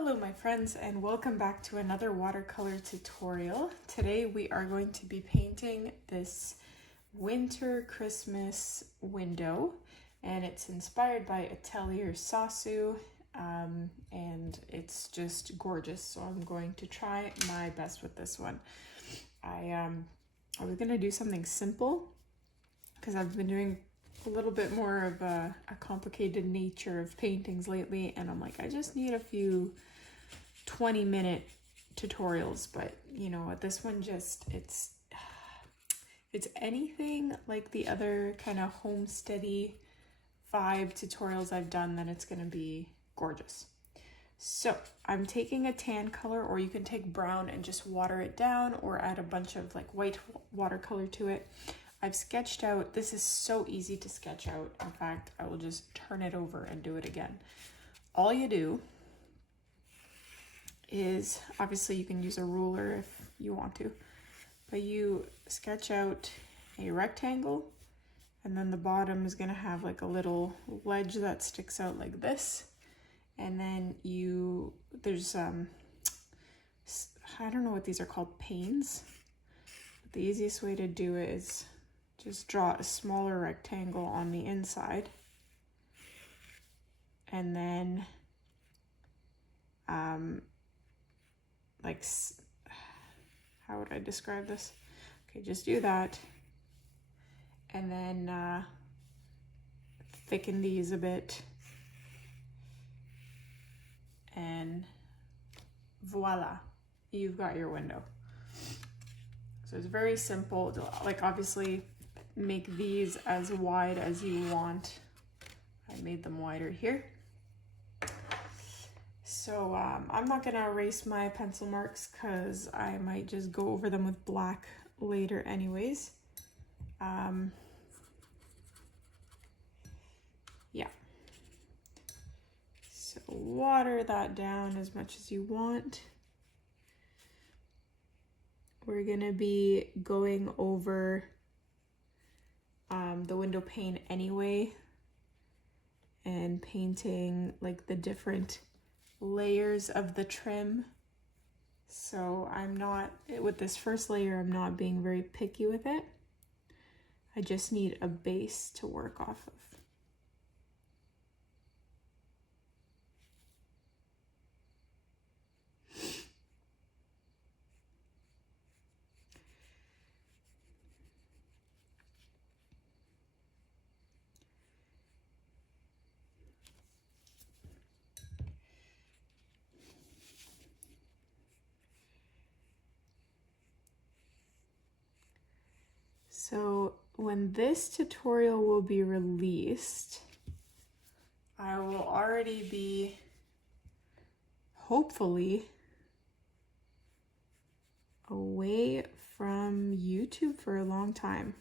Hello my friends, and welcome back to another watercolor tutorial. Today we are going to be painting this winter Christmas window, and it's inspired by Atelier Sasu, and it's just gorgeous, so I'm going to try my best with this one. I was going to do something simple because I've been doing a little bit more of a complicated nature of paintings lately, and I'm like, I just need a few 20-minute tutorials, but you know what, this one just, it's anything like the other kind of homesteady vibe tutorials I've done, then it's gonna be gorgeous. So I'm taking a tan color, or you can take brown and just water it down, or add a bunch of like white watercolor to it. I've sketched out, this is so easy to sketch out. In fact, I will just turn it over and do it again. All you do is, obviously you can use a ruler if you want to, but you sketch out a rectangle, and then the bottom is going to have like a little ledge that sticks out like this, and then there's I don't know what these are called, panes, but the easiest way to do it is just draw a smaller rectangle on the inside, and then like, how would I describe this? Okay, just do that, and then thicken these a bit, and voila, you've got your window. So it's very simple. Like, obviously make these as wide as you want. I made them wider here. So I'm not gonna erase my pencil marks because I might just go over them with black later anyways. Yeah. So water that down as much as you want. We're gonna be going over the window pane anyway, and painting like the different layers of the trim. So I'm not, with this first layer, I'm not being very picky with it. I just need a base to work off of. So when this tutorial will be released, I will already be, hopefully, away from YouTube for a long time.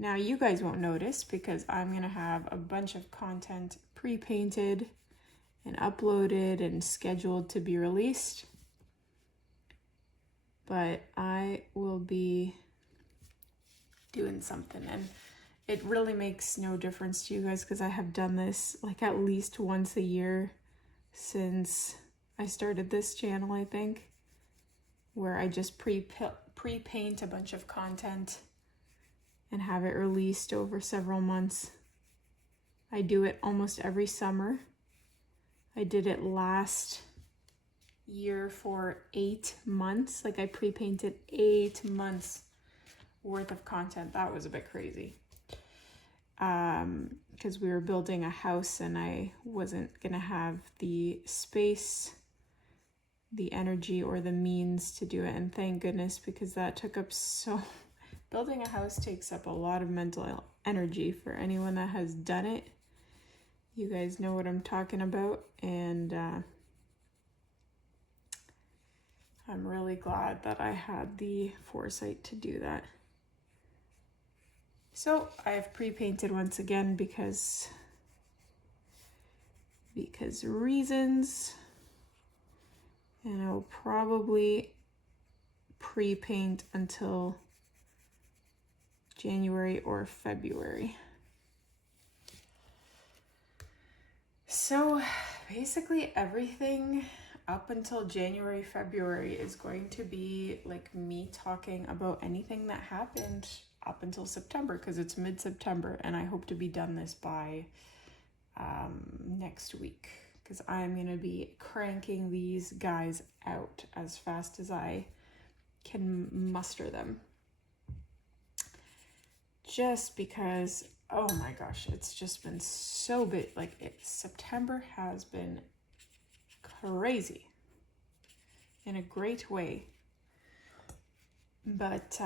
Now you guys won't notice because I'm gonna have a bunch of content pre-painted and uploaded and scheduled to be released, but I will be doing something, and it really makes no difference to you guys because I have done this like at least once a year since I started this channel, I think, where I just pre-paint a bunch of content and have it released over several months. I do it almost every summer. I did it last year for 8 months. Like, I pre-painted 8 months worth of content. That was a bit crazy because we were building a house and I wasn't gonna have the space, the energy, or the means to do it, and thank goodness, because that took up building a house takes up a lot of mental energy. For anyone that has done it, you guys know what I'm talking about, and I'm really glad that I had the foresight to do that. So I have pre-painted once again because reasons, and I will probably pre-paint until January or February. So basically everything up until January, February is going to be like me talking about anything that happened up until September, because it's mid-September and I hope to be done this by next week, because I'm going to be cranking these guys out as fast as I can muster them. Just because, oh my gosh, it's just been so big. Like September has been crazy in a great way. But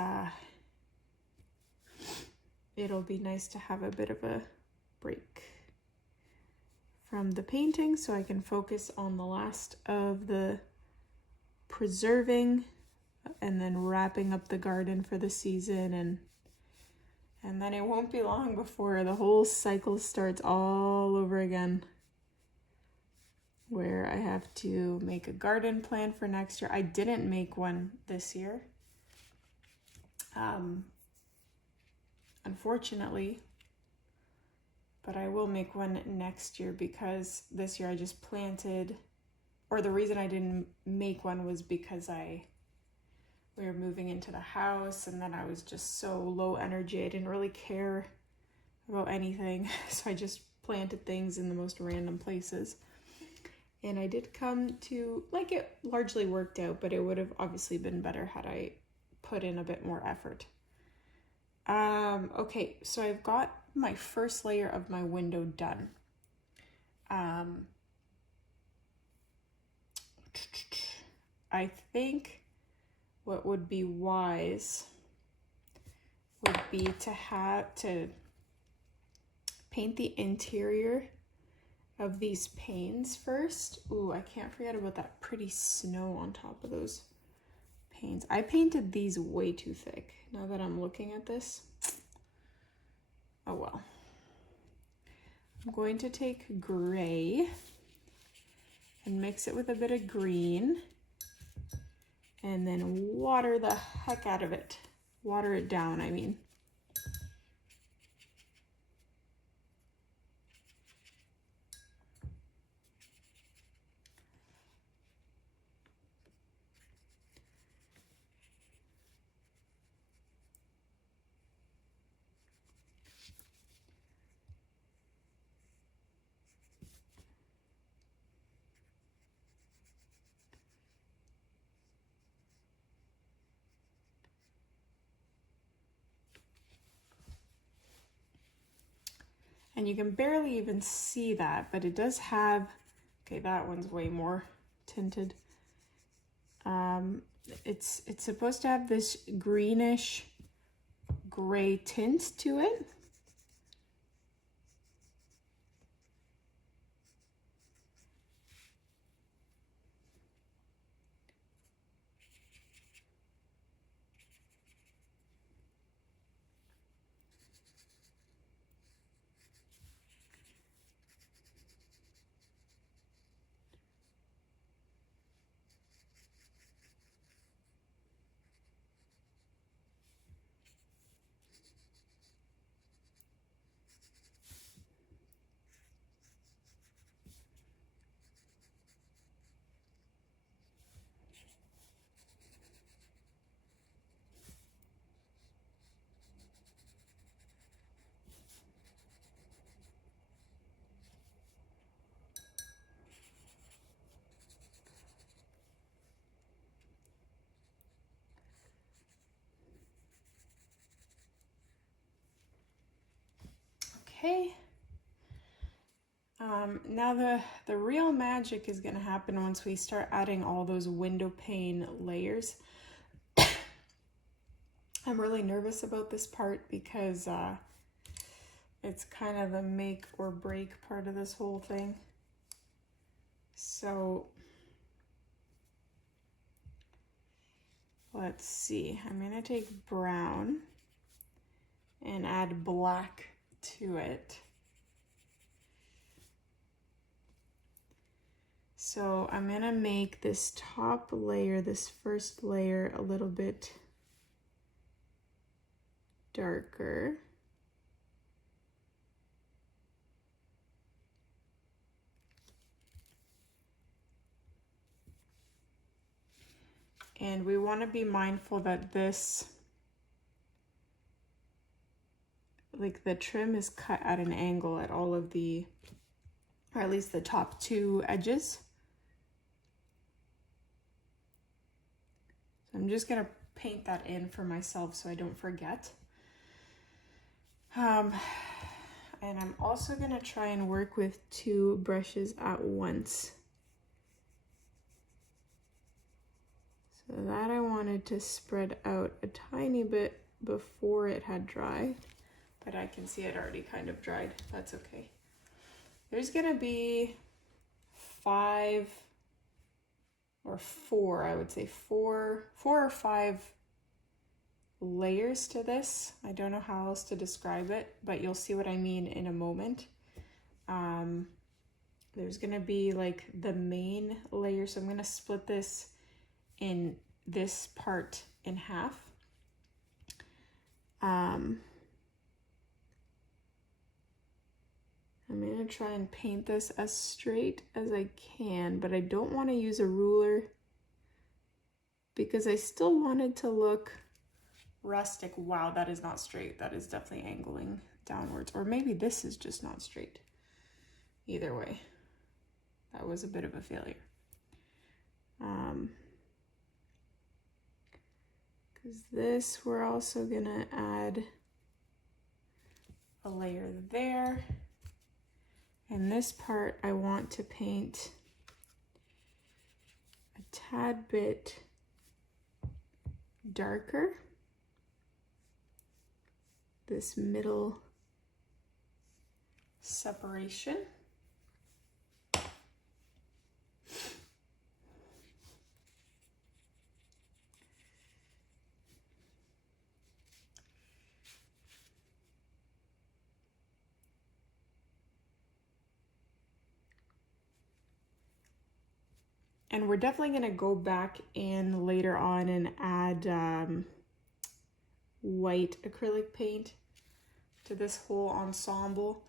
it'll be nice to have a bit of a break from the painting so I can focus on the last of the preserving and then wrapping up the garden for the season, and then it won't be long before the whole cycle starts all over again, where I have to make a garden plan for next year. I didn't make one this year, unfortunately, but I will make one next year, because this year I just planted, or the reason I didn't make one was because we were moving into the house, and then I was just so low energy. I didn't really care about anything, so I just planted things in the most random places. And I did come to, like, it largely worked out, but it would have obviously been better had I put in a bit more effort. Okay, so I've got my first layer of my window done. I think what would be wise would be to paint the interior of these panes first. Ooh, I can't forget about that pretty snow on top of those panes. I painted these way too thick, now that I'm looking at this. Oh well. I'm going to take gray and mix it with a bit of green, and then water the heck out of it. Water it down, I mean. And you can barely even see that, but it does have, okay, that one's way more tinted. It's supposed to have this greenish gray tint to it. Okay. Now the real magic is going to happen once we start adding all those window pane layers. I'm really nervous about this part because it's kind of the make or break part of this whole thing. So let's see. I'm going to take brown and add black to it. So I'm gonna make this top layer, this first layer, a little bit darker. And we want to be mindful that this, like the trim is cut at an angle at all of the, or at least the top two edges. So I'm just gonna paint that in for myself so I don't forget. And I'm also gonna try and work with two brushes at once. So that I wanted to spread out a tiny bit before it had dried, but I can see it already kind of dried. That's okay. There's gonna be 5 or 4, I would say 4 or 5 layers to this. I don't know how else to describe it, but you'll see what I mean in a moment. There's gonna be like the main layer, so I'm gonna split this in this part in half. I'm gonna try and paint this as straight as I can, but I don't want to use a ruler because I still want it to look rustic. Wow, that is not straight. That is definitely angling downwards, or maybe this is just not straight. Either way, that was a bit of a failure. Because this, we're also gonna add a layer there. And this part I want to paint a tad bit darker. This middle separation. And we're definitely going to go back in later on and add white acrylic paint to this whole ensemble.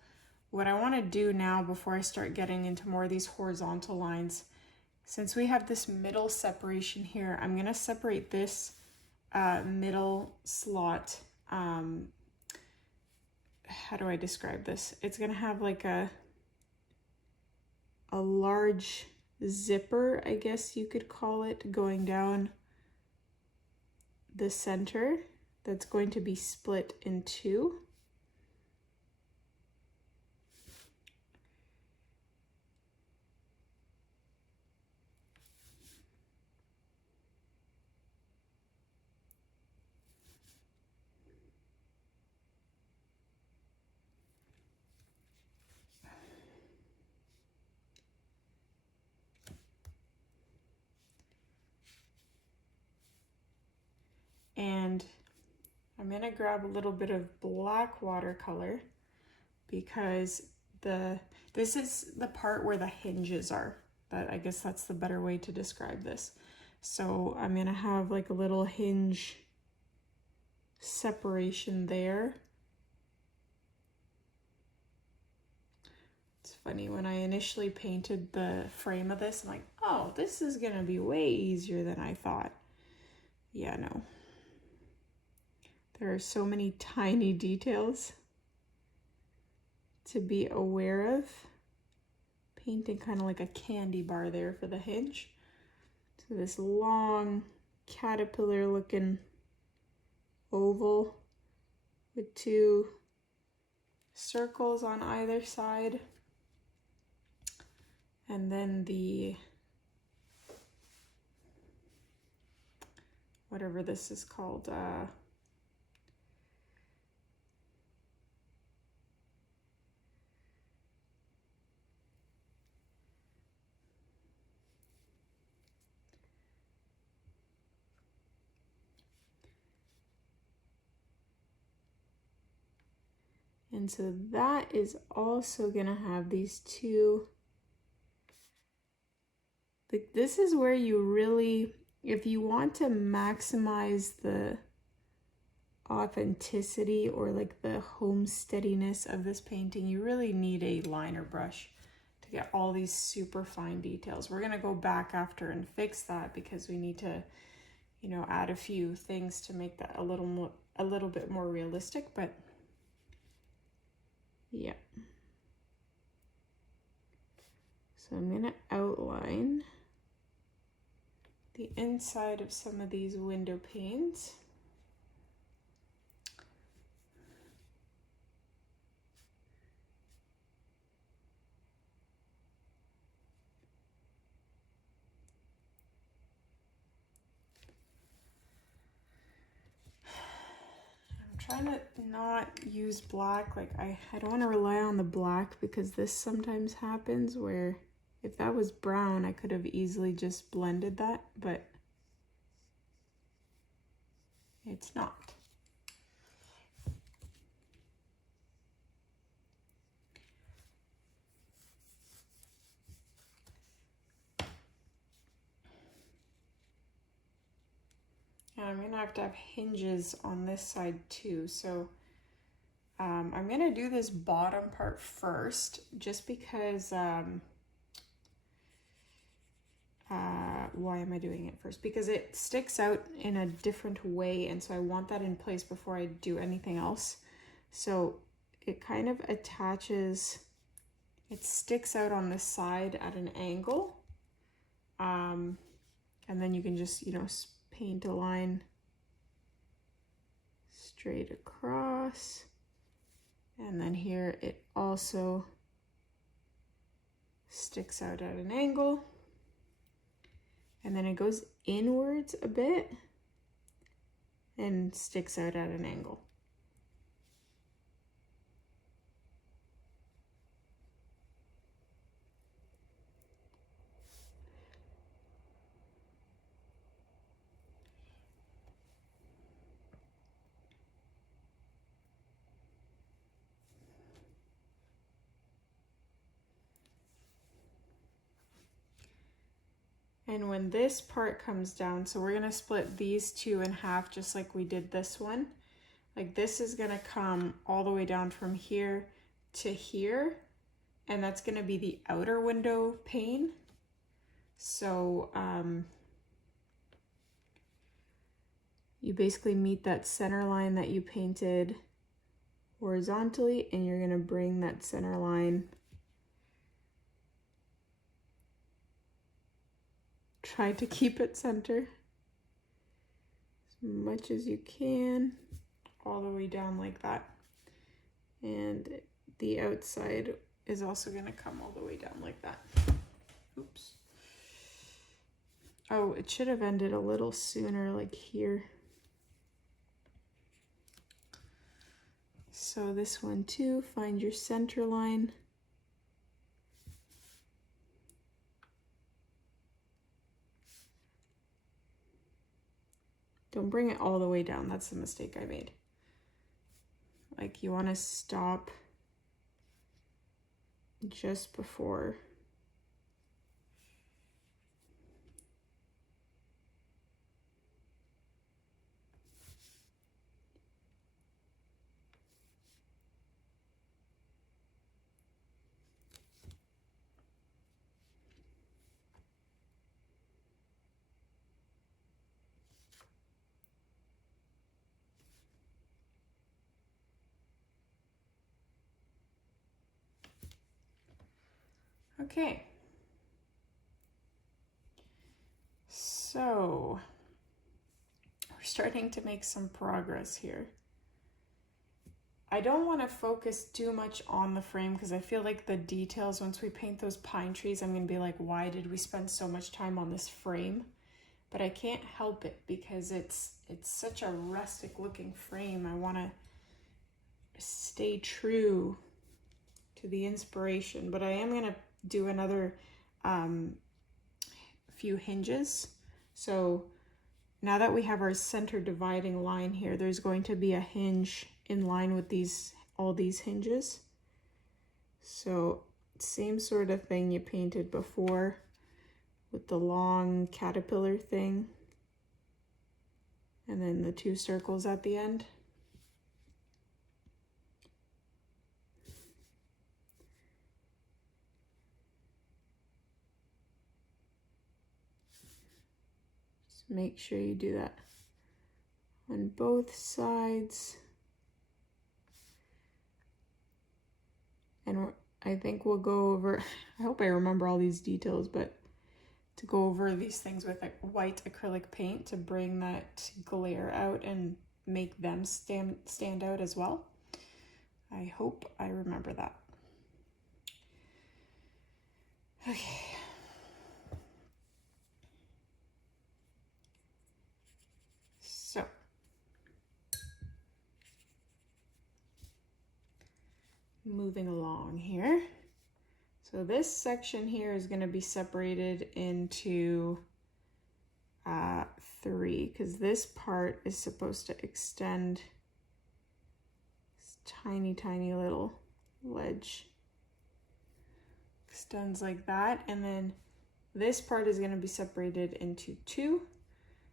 What I want to do now before I start getting into more of these horizontal lines, since we have this middle separation here, I'm going to separate this middle slot. How do I describe this? It's going to have like a large zipper, I guess you could call it, going down the center that's going to be split in two. And I'm gonna grab a little bit of black watercolor because this is the part where the hinges are. I guess that's the better way to describe this. So I'm gonna have like a little hinge separation there. It's funny, when I initially painted the frame of this, I'm like, oh, this is gonna be way easier than I thought. Yeah, no. There are so many tiny details to be aware of. Painting kind of like a candy bar there for the hinge. So this long caterpillar looking oval with two circles on either side. And then the, whatever this is called, and so that is also gonna have these two, like this is where you really, if you want to maximize the authenticity or like the homesteadiness of this painting, you really need a liner brush to get all these super fine details. We're gonna go back after and fix that because we need to you know, add a few things to make that a little bit more realistic, but yeah. So I'm gonna outline the inside of some of these window panes. I'm trying to not use black. Like I don't want to rely on the black, because this sometimes happens where if that was brown, I could have easily just blended that, but it's not. And I'm gonna have to have hinges on this side too. So I'm gonna do this bottom part first, just because, why am I doing it first? Because it sticks out in a different way, and so I want that in place before I do anything else. So it kind of attaches, it sticks out on this side at an angle. And then you can just, you know, paint a line straight across. And then here it also sticks out at an angle. And then it goes inwards a bit and sticks out at an angle. And when this part comes down, so we're gonna split these two in half just like we did this one. Like this is gonna come all the way down from here to here, and that's gonna be the outer window pane. So you basically meet that center line that you painted horizontally, and you're gonna bring that center line, try to keep it center as much as you can, all the way down like that. And the outside is also gonna come all the way down like that. Oops. Oh, it should have ended a little sooner, like here. So this one too, find your center line. Don't bring it all the way down. That's the mistake I made. Like you want to stop just before. Okay. So we're starting to make some progress here. I don't want to focus too much on the frame, because I feel like the details, once we paint those pine trees, I'm going to be like, why did we spend so much time on this frame? But I can't help it, because it's such a rustic looking frame. I want to stay true to the inspiration, but I am going to do another few hinges. So now that we have our center dividing line here, there's going to be a hinge in line with all these hinges. So same sort of thing you painted before with the long caterpillar thing, and then the two circles at the end. Just make sure you do that on both sides. And I think we'll go over, I hope I remember all these details, but to go over these things with a white acrylic paint to bring that glare out and make them stand out as well. I hope I remember that. Okay. So moving along here. So this section here is going to be separated into 3 because this part is supposed to extend this tiny little ledge. Extends like that, and then this part is going to be separated into 2.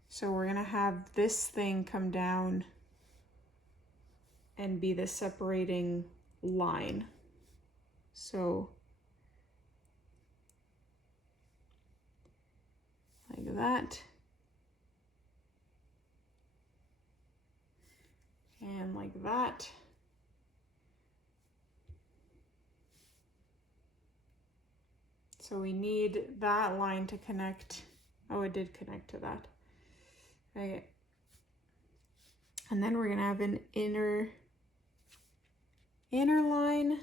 So we're going to have this thing come down and be the separating line. So like that. And like that. So we need that line to connect. Oh, it did connect to that. Okay. And then we're gonna have an inner line.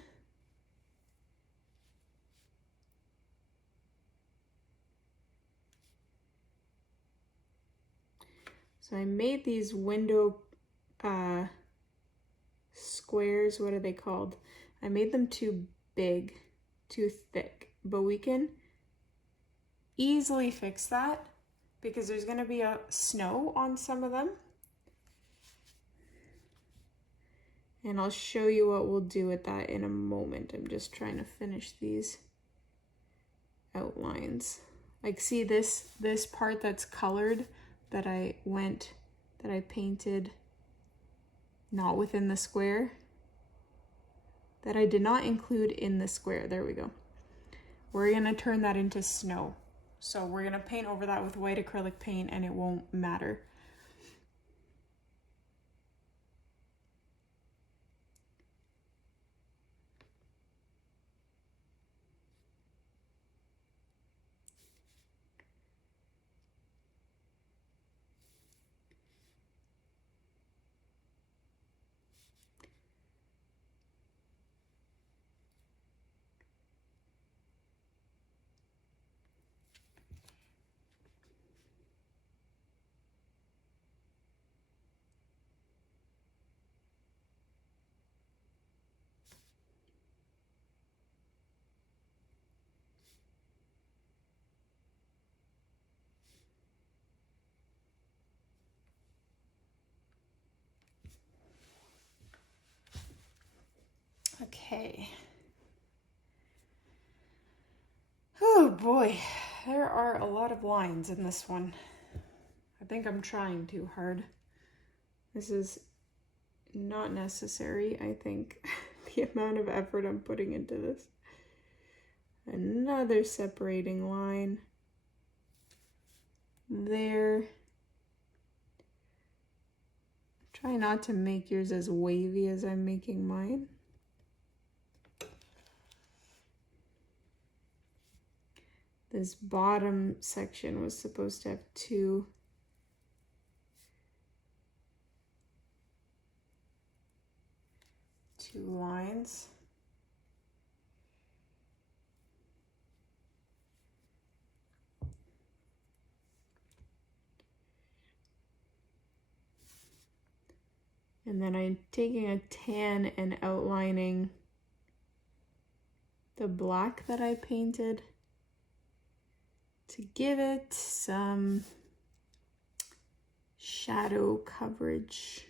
So I made these window squares. What are they called? I made them too big, too thick, but we can easily fix that because there's going to be a snow on some of them. And I'll show you what we'll do with that in a moment. I'm just trying to finish these outlines. Like, see this part that's colored that I painted not within the square, that I did not include in the square. There we go. We're gonna turn that into snow. So we're gonna paint over that with white acrylic paint and it won't matter. Okay. Oh boy, there are a lot of lines in this one. I think I'm trying too hard. This is not necessary, I think, the amount of effort I'm putting into this. Another separating line there. Try not to make yours as wavy as I'm making mine. This bottom section was supposed to have 2 lines. And then I'm taking a tan and outlining the black that I painted to give it some shadow coverage.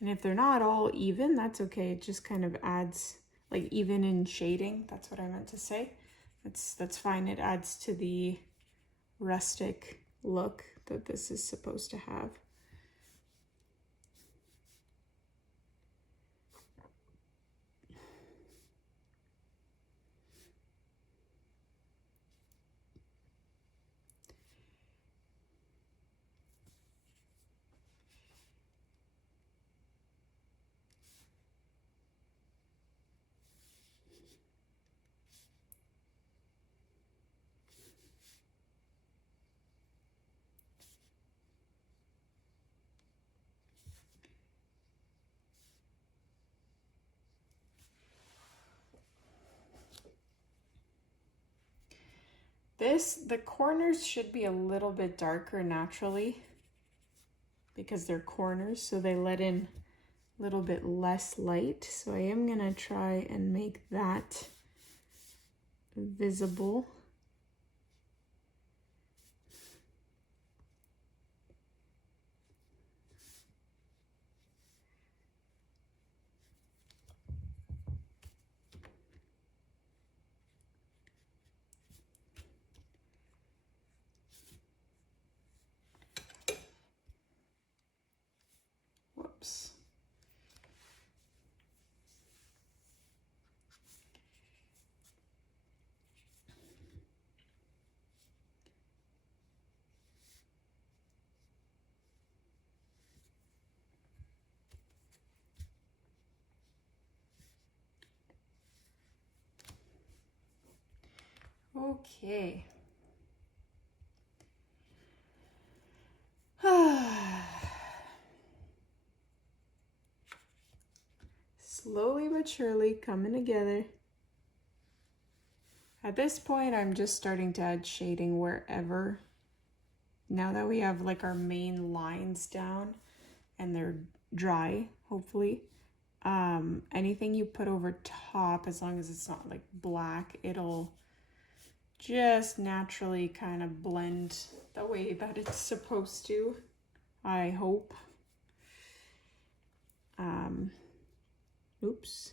And if they're not all even, that's okay. It just kind of adds, like, even in shading, that's what I meant to say. That's fine. It adds to the rustic look that this is supposed to have. The corners should be a little bit darker naturally because they're corners, so they let in a little bit less light. So I am gonna try and make that visible. Whoops. Okay. Slowly but surely coming together. At this point, I'm just starting to add shading wherever. Now that we have like our main lines down and they're dry, hopefully, anything you put over top, as long as it's not like black, it'll just naturally kind of blend the way that it's supposed to, I hope. Oops.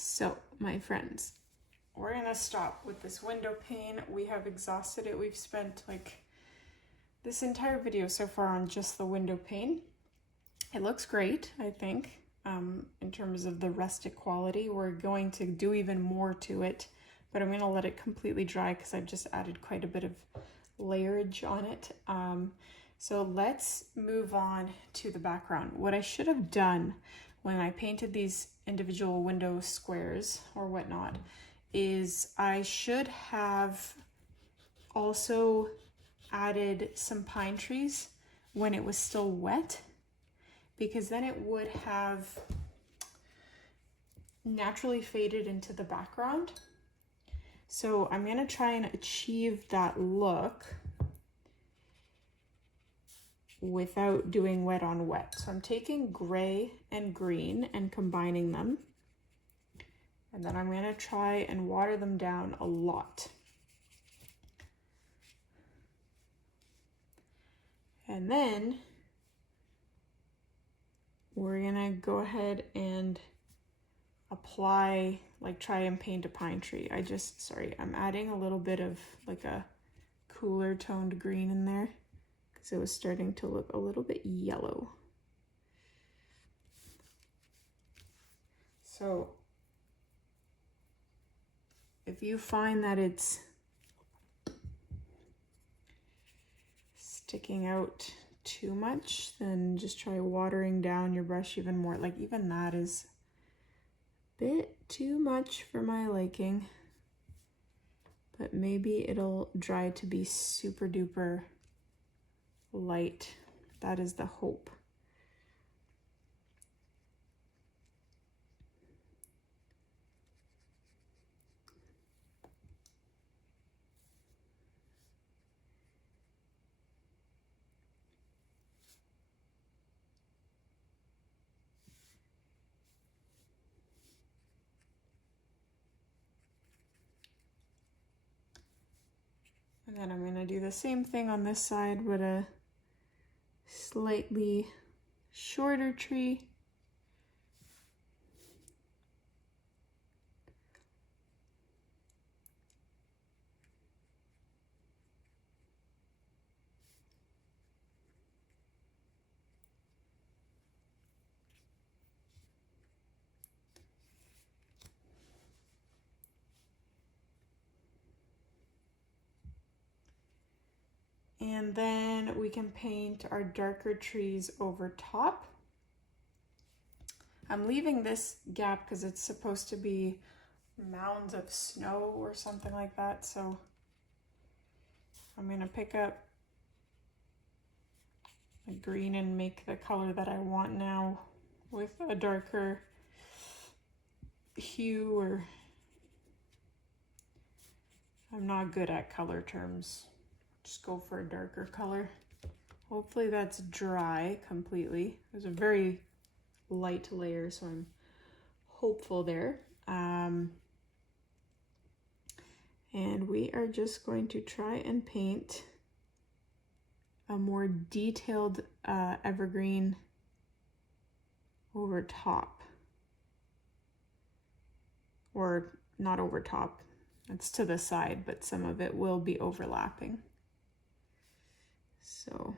So, my friends, we're gonna stop with this window pane. We have exhausted it. We've spent like this entire video so far on just the window pane. It looks great, I think, in terms of the rustic quality. We're going to do even more to it, but I'm gonna let it completely dry because I've just added quite a bit of layerage on it. So let's move on to the background. What I should have done when I painted these individual window squares or whatnot is I should have also added some pine trees when it was still wet, because then it would have naturally faded into the background. So I'm gonna try and achieve that look without doing wet on wet. So I'm taking gray and green and combining them. And then I'm gonna try and water them down a lot. And then we're gonna go ahead and apply, like try and paint a pine tree. I'm adding a little bit of like a cooler toned green in there because it was starting to look a little bit yellow. So if you find that it's sticking out too much, then just try watering down your brush even more. Like even that is a bit too much for my liking, but maybe it'll dry to be super duper light. That is the hope. And then I'm gonna do the same thing on this side with a slightly shorter tree. And then we can paint our darker trees over top. I'm leaving this gap because it's supposed to be mounds of snow or something like that. So I'm gonna pick up a green and make the color that I want now with a darker hue, or I'm not good at color terms. Just go for a darker color. Hopefully that's dry completely. There's a very light layer, so I'm hopeful there. And we are just going to try and paint a more detailed evergreen over top. Or not over top, it's to the side, but some of it will be overlapping. So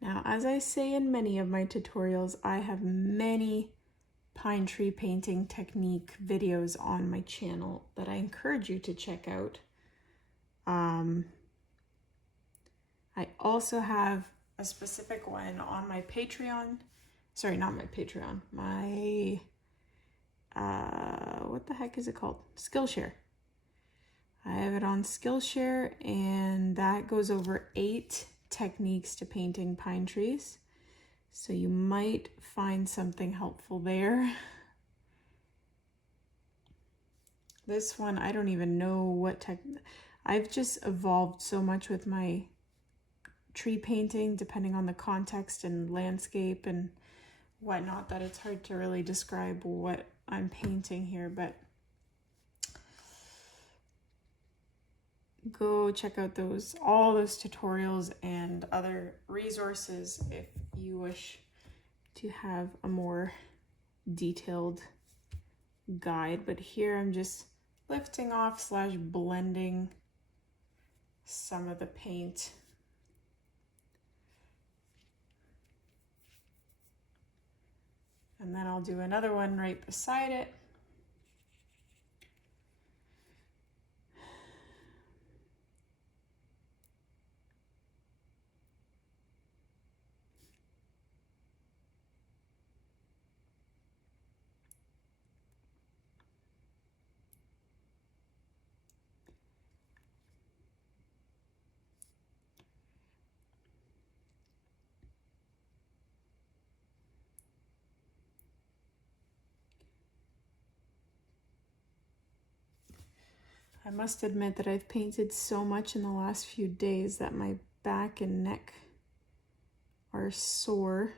now, as I say in many of my tutorials, I have many pine tree painting technique videos on my channel that I encourage you to check out. I also have a specific one on my Patreon. Sorry, not my Patreon. My, what the heck is it called? Skillshare. I have it on Skillshare, and that goes over 8 techniques to painting pine trees. So you might find something helpful there. This one, I don't even know what I've just evolved so much with my tree painting, depending on the context and landscape and whatnot, that it's hard to really describe what I'm painting here, but go check out all those tutorials and other resources if you wish to have a more detailed guide. But here I'm just lifting off / blending some of the paint. And then I'll do another one right beside it. I must admit that I've painted so much in the last few days that my back and neck are sore.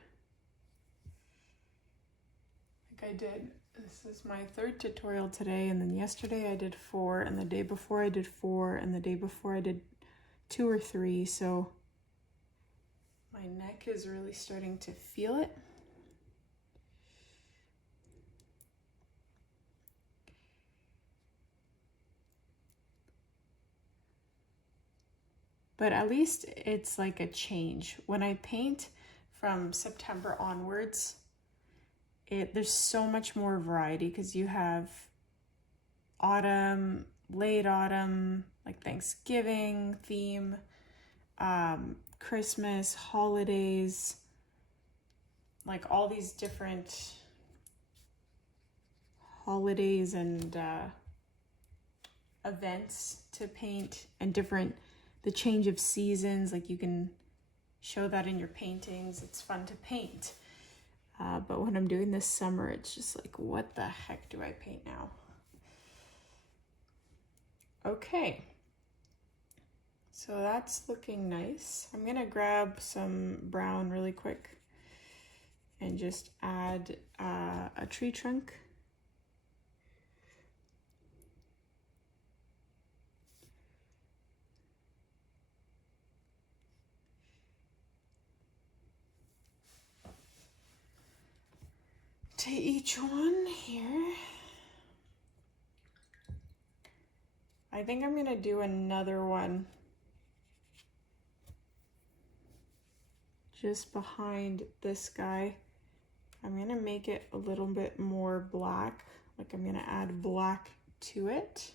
Like I did, this is my 3rd tutorial today, and then yesterday I did 4, and the day before I did 4, and the day before I did 2 or 3, so my neck is really starting to feel it. But at least it's like a change. When I paint from September onwards, there's so much more variety because you have autumn, late autumn, like Thanksgiving theme, Christmas, holidays, like all these different holidays and events to paint, and the change of seasons. Like you can show that in your paintings. It's fun to paint. But when I'm doing this summer, it's just like, what the heck do I paint now? Okay. So that's looking nice. I'm gonna grab some brown really quick and just add a tree trunk. To each one here. I think I'm gonna do another one just behind this guy. I'm gonna make it a little bit more black, like I'm gonna add black to it.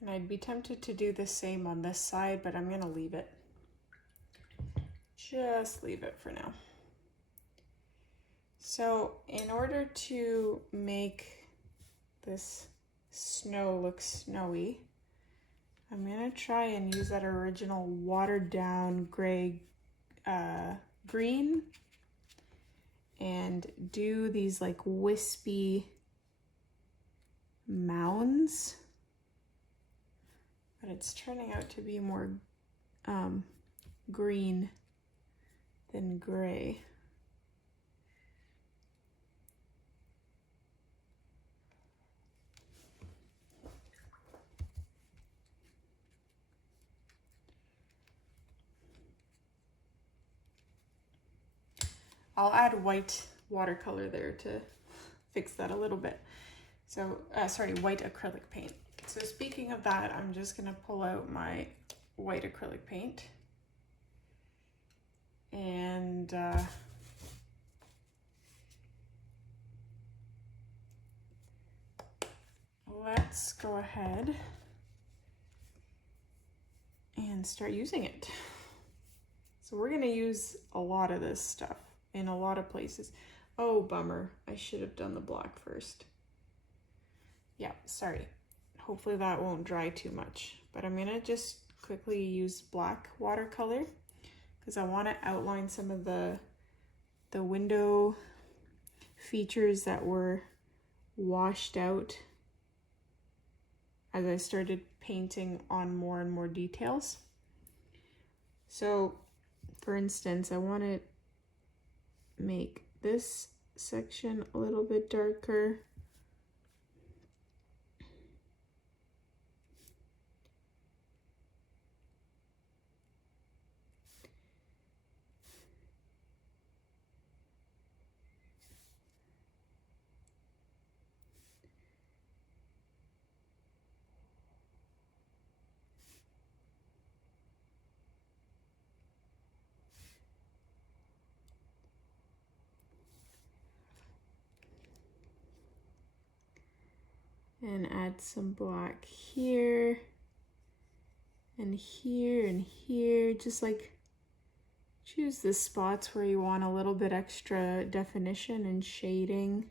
And I'd be tempted to do the same on this side, but I'm gonna leave it. Just leave it for now. So in order to make this snow look snowy, I'm gonna try and use that original watered down gray green and do these like wispy mounds. But it's turning out to be more green than gray. I'll add white watercolor there to fix that a little bit. So, sorry, white acrylic paint. So speaking of that, I'm just gonna pull out my white acrylic paint and let's go ahead and start using it. So we're gonna use a lot of this stuff in a lot of places. Oh, bummer. I should have done the black first. Yeah, sorry. Hopefully that won't dry too much, but I'm gonna just quickly use black watercolor because I want to outline some of the window features that were washed out as I started painting on more and more details. So for instance, I want to make this section a little bit darker. And add some black here and here and here. Just like choose the spots where you want a little bit extra definition and shading.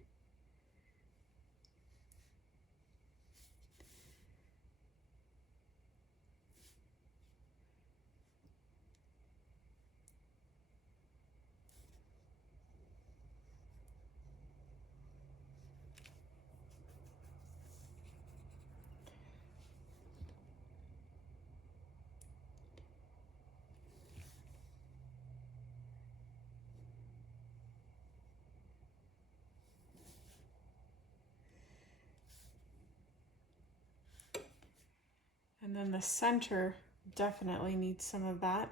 And then the center definitely needs some of that.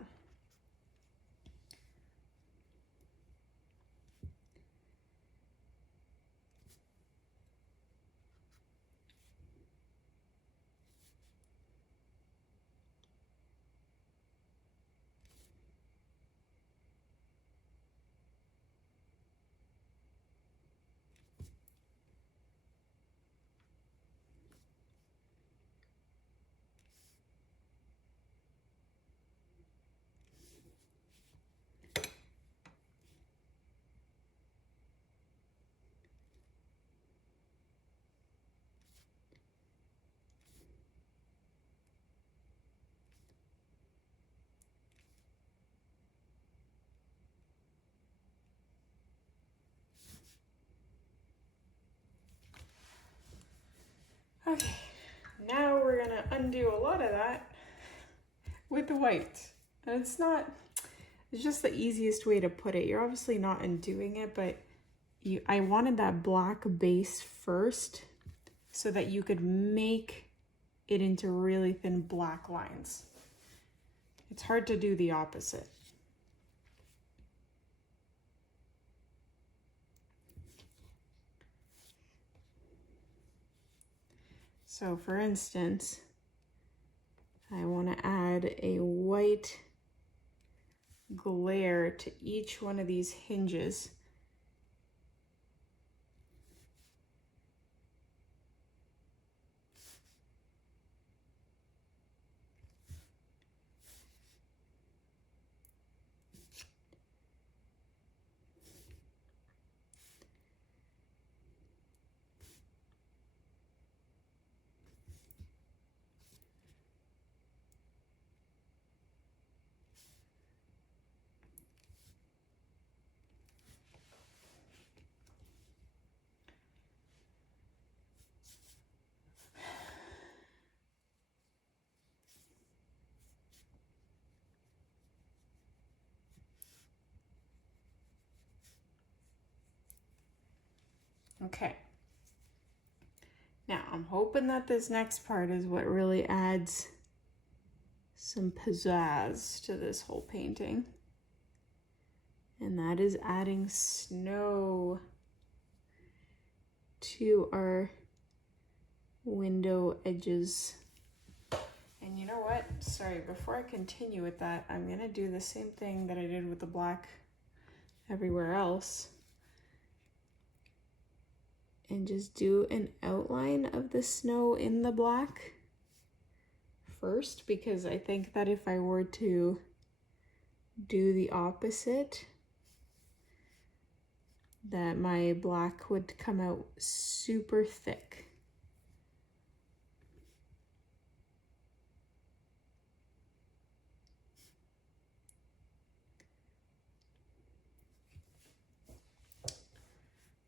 Okay, now we're gonna undo a lot of that with the white. And it's just the easiest way to put it. You're obviously not undoing it, but I wanted that black base first so that you could make it into really thin black lines. It's hard to do the opposite. So for instance, I want to add a white glare to each one of these hinges. Okay. Now I'm hoping that this next part is what really adds some pizzazz to this whole painting. And that is adding snow to our window edges. And you know what? Sorry, before I continue with that, I'm gonna do the same thing that I did with the black everywhere else. And just do an outline of the snow in the black first, because I think that if I were to do the opposite, that my black would come out super thick.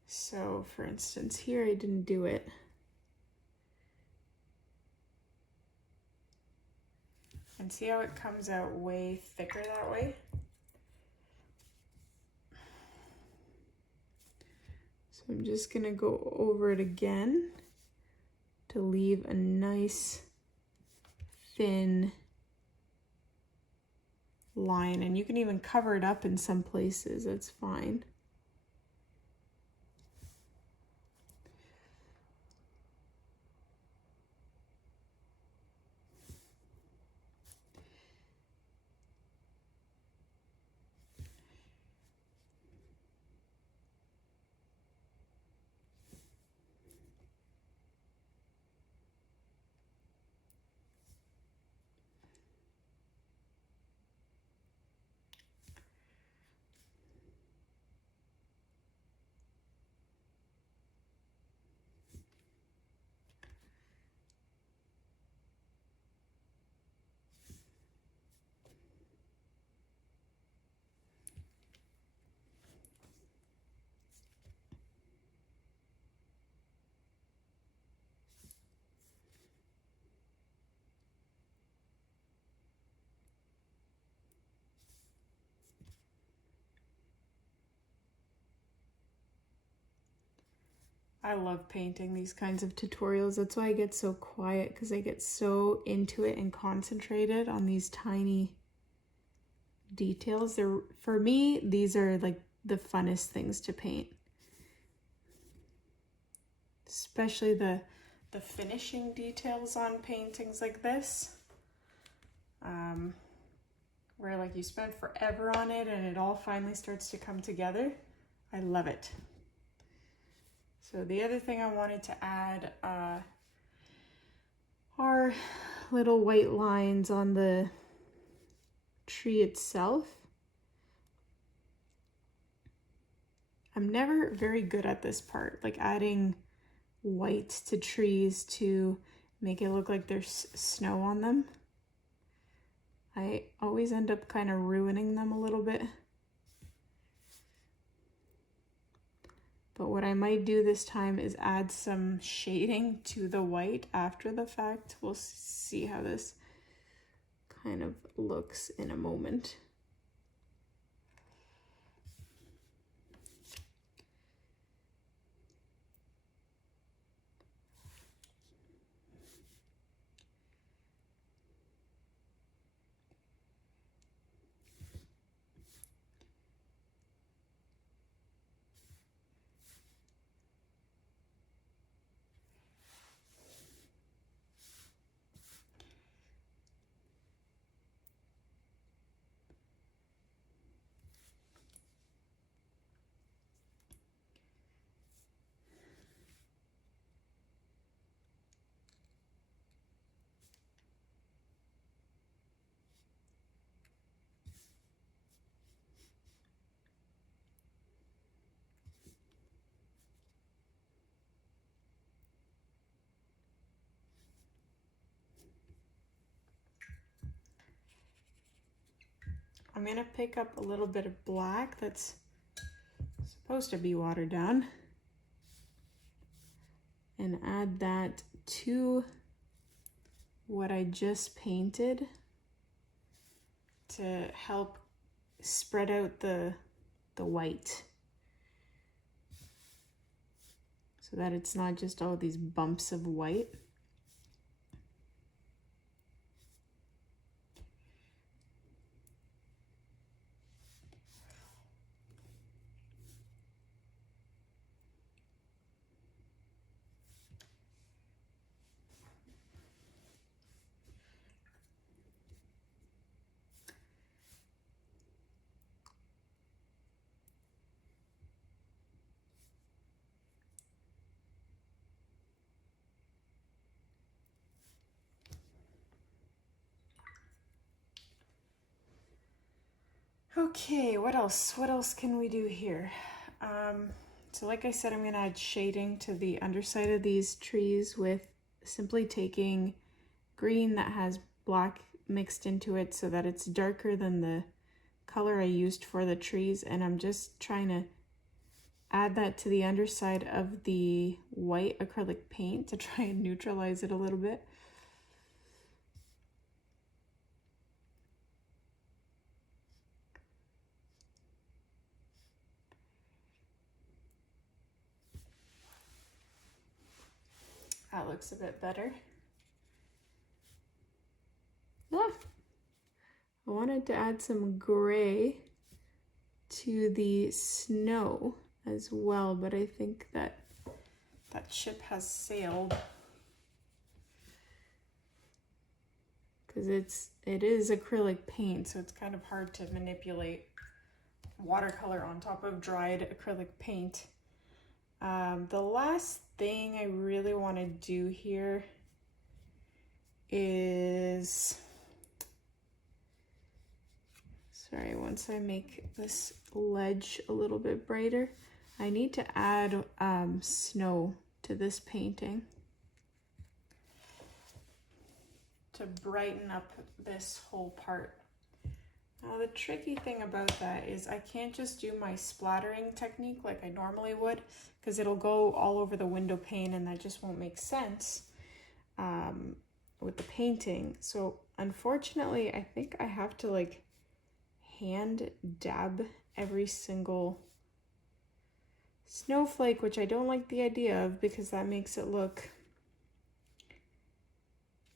So for instance, here I didn't do it. And see how it comes out way thicker that way? So I'm just gonna go over it again to leave a nice thin line. And you can even cover it up in some places, that's fine. I love painting these kinds of tutorials. That's why I get so quiet, because I get so into it and concentrated on these tiny details. For me, these are like the funnest things to paint. Especially the finishing details on paintings like this. Where like you spend forever on it and it all finally starts to come together. I love it. So the other thing I wanted to add are little white lines on the tree itself. I'm never very good at this part, like adding white to trees to make it look like there's snow on them. I always end up kind of ruining them a little bit. But what I might do this time is add some shading to the white after the fact. We'll see how this kind of looks in a moment. I'm gonna pick up a little bit of black that's supposed to be watered down and add that to what I just painted to help spread out the white, so that it's not just all these bumps of white. Okay, what else? What else can we do here? So like I said, I'm gonna add shading to the underside of these trees with simply taking green that has black mixed into it so that it's darker than the color I used for the trees, and I'm just trying to add that to the underside of the white acrylic paint to try and neutralize it a little bit. That looks a bit better. Ah, I wanted to add some gray to the snow as well, but I think that ship has sailed, because it is acrylic paint, so it's kind of hard to manipulate watercolor on top of dried acrylic paint. The last thing I really want to do here is, sorry, once I make this ledge a little bit brighter, I need to add snow to this painting to brighten up this whole part. Now the tricky thing about that is I can't just do my splattering technique like I normally would, because it'll go all over the window pane and that just won't make sense with the painting. So unfortunately, I think I have to like hand dab every single snowflake, which I don't like the idea of because that makes it look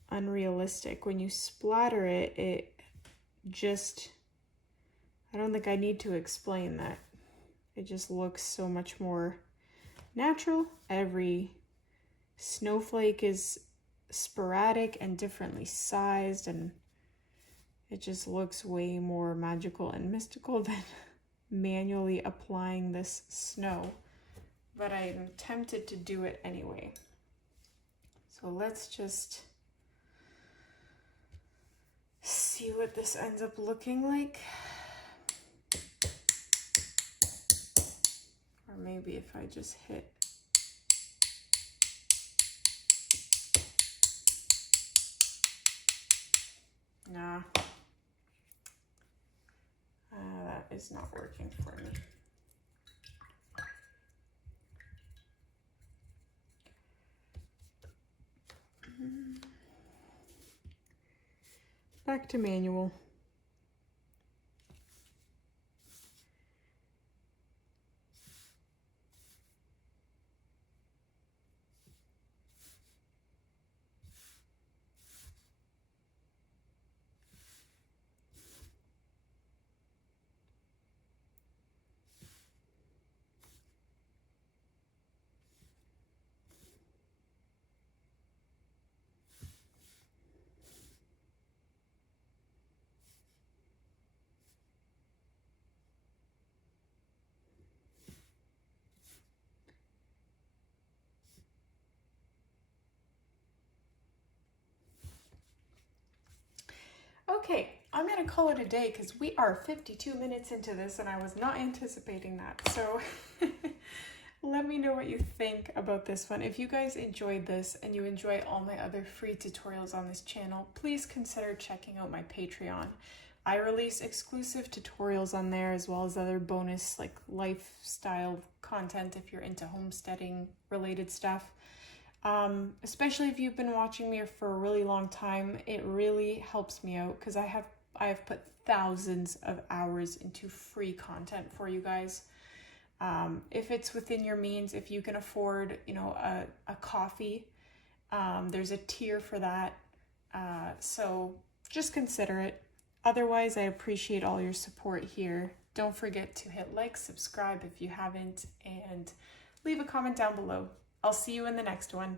unrealistic. When you splatter it, it just, I don't think I need to explain that. It just looks so much more natural. Every snowflake is sporadic and differently sized, and it just looks way more magical and mystical than manually applying this snow. But I'm tempted to do it anyway. So let's just see what this ends up looking like. Or maybe if I just hit. Nah. That is not working for me. Back to manual. Okay, I'm gonna call it a day because we are 52 minutes into this and I was not anticipating that. So let me know what you think about this one. If you guys enjoyed this and you enjoy all my other free tutorials on this channel, please consider checking out my Patreon. I release exclusive tutorials on there as well as other bonus like lifestyle content if you're into homesteading related stuff. Especially if you've been watching me for a really long time, it really helps me out because I have put thousands of hours into free content for you guys. If it's within your means, if you can afford, you know, a coffee, there's a tier for that. So just consider it. Otherwise, I appreciate all your support here. Don't forget to hit like, subscribe if you haven't, and leave a comment down below. I'll see you in the next one.